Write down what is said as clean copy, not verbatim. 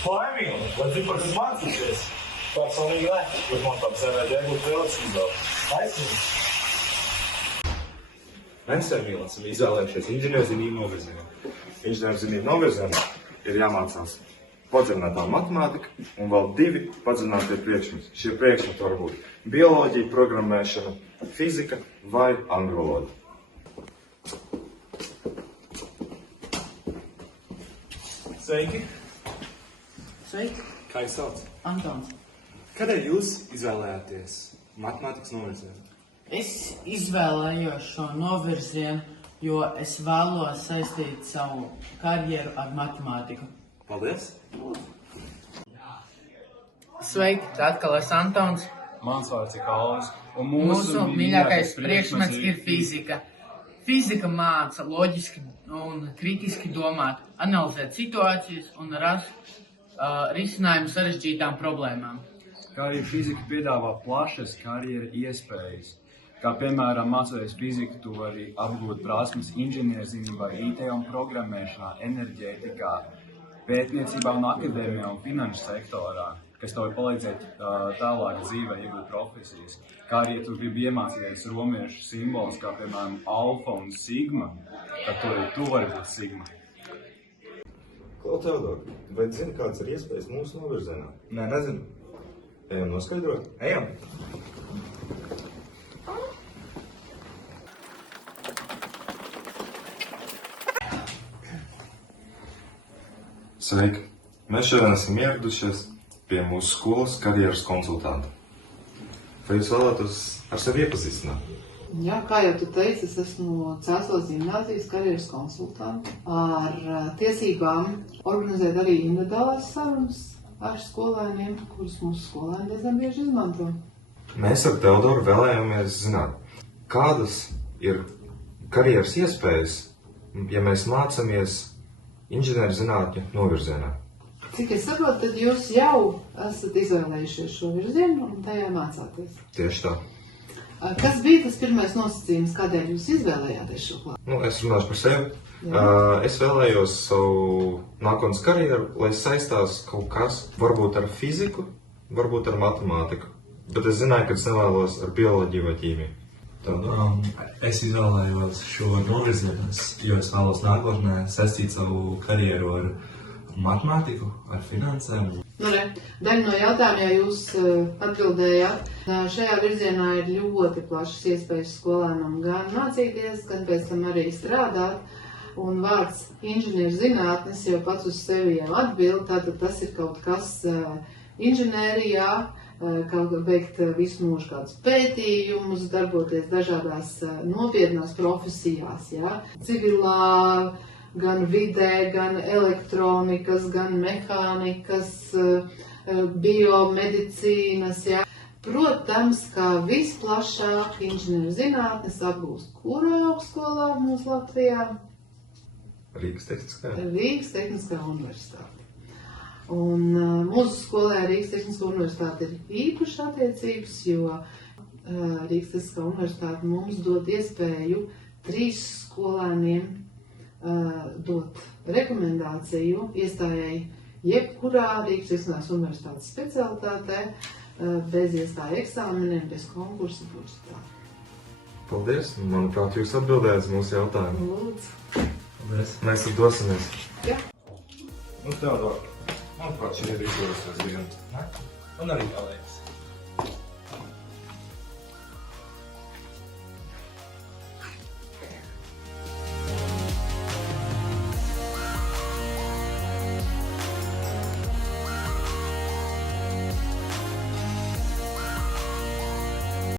Laimīgi, lai tu par to mācīties. Personīgi ne, bet man tam sevēt iegūt teorētiski daudz. Aizsīgi. Mēs ar Mīlu esam izvēlējušies inženierzīmību novirzienu. Inženierzīmību novirzienā ir jāmācās padziļinātā matemātika un vēl 2 padziļinātie priekšmeti. Šie priekšmeti var būt bioloģija, programmēšana, fizika vai angļu valoda. Sveiki! Sveiki, Kā jūs sauc? Antons. Kādēļ jūs izvēlējāties matemātikas novirzienu? Es izvēlējos šo novirzienu, jo es vēlos saistīt savu karjeru ar matemātiku. Paldies! Sveiki, te atkal es Antons. Mans vārds ir Kalvis, un Mūsu mīļākais priekšmets ir fizika. Fizika māca loģiski un kritiski domāt, analizēt situācijas un rast risinājumu sarežģītām problēmām. Kā arī fizika piedāvā plašas karjeras iespējas. Kā piemēram, mācoties fiziku, tu vari apgūt prasmes inženierzīmībā, IT un programmēšanā, enerģētikā, pētniecībā un akadēmijā un finanšu sektorā, kas tev var palīdzēt tālāk dzīvē iegūt profesijas. Kā arī, ja tu gribi iemācīties romiešu simbolus, kā piemēram alfa un sigma, tad tu vari būt sigma. Klau, Teodor, vai zini, kādas ir iespējas mūsu novirzienā? Nē, nezinu. Ejam noskaidrot? Ejam! Sveiki! Mēs šodien esam ieradušies pie mūsu skolas karjeras konsultanta. Vai jūs vēlētos ar sevi iepazīstināt? Jā, kā jau tu teici, es esmu Cēsos gimnāzijas karjeras konsultanta ar tiesībām organizēt arī individuālās sarunas ar skolēniem, kurus mūsu skolēni diezgan bieži izmanto. Mēs ar Teodoru vēlējāmies zināt, kādas ir karjeras iespējas, ja mēs mācāmies inženierzinātņu novirzienā. Cik es saprotu, tad jūs jau esat izvēlējušies šo virzienu un tajā mācāties. Tieši tā. Kas bija tas pirmais nosacījums, kādēļ jūs izvēlējāties šo klāstu? Es runāšu par sevi. Es vēlējos savu nākotnes karjeru, lai saistās kaut kas, varbūt ar fiziku, varbūt ar matemātiku. Bet es zināju, ka es nevēlos ar bioloģiju vai ķīmiju. Es izvēlējos šo novirzienu, jo es vēlos nākotnē saistīt savu karjeru ar matemātiku, ar finansēm. Daļa no jautājumiem jūs atbildējāt. Šajā virzienā ir ļoti plašas iespējas skolēnam gan mācīties, gan pēc tam arī strādāt. Un vārds inženierzinātnes jau pats uz sevi jau atbild, tātad tas ir kaut kas inženērijā, veikt visu mūžu kādus pētījumus, darboties dažādās nopietnās profesijās, ja? Civilā, gan vidē, gan elektronikas, gan mehānikas, biomedicīnas, ja? Protams, kā visplašāk inženierzinātnes apgūst kurā augstskolā mūsu Latvijā? Rīgas Tehniskā? Rīgas Tehniskā universitāte. Un mūsu skolē Rīgas Tehniskā universitāte ir īpaši attiecības, jo Rīgas Tehniskā universitāte mums dod iespēju 3 skolēniem dot rekomendāciju iestājai jebkurā Rīgas Tehniskās universitātes specialitātē, bez iestāja eksāmeniem, bez konkursa budžetā. Paldies! Manuprāt, jūs atbildējāt mūsu jautājumu. Lūdzu. Paldies! Mēs tur dosimies. Jā. Teodor, manuprāt, šī ir izdevusies diena. Un arī paldies!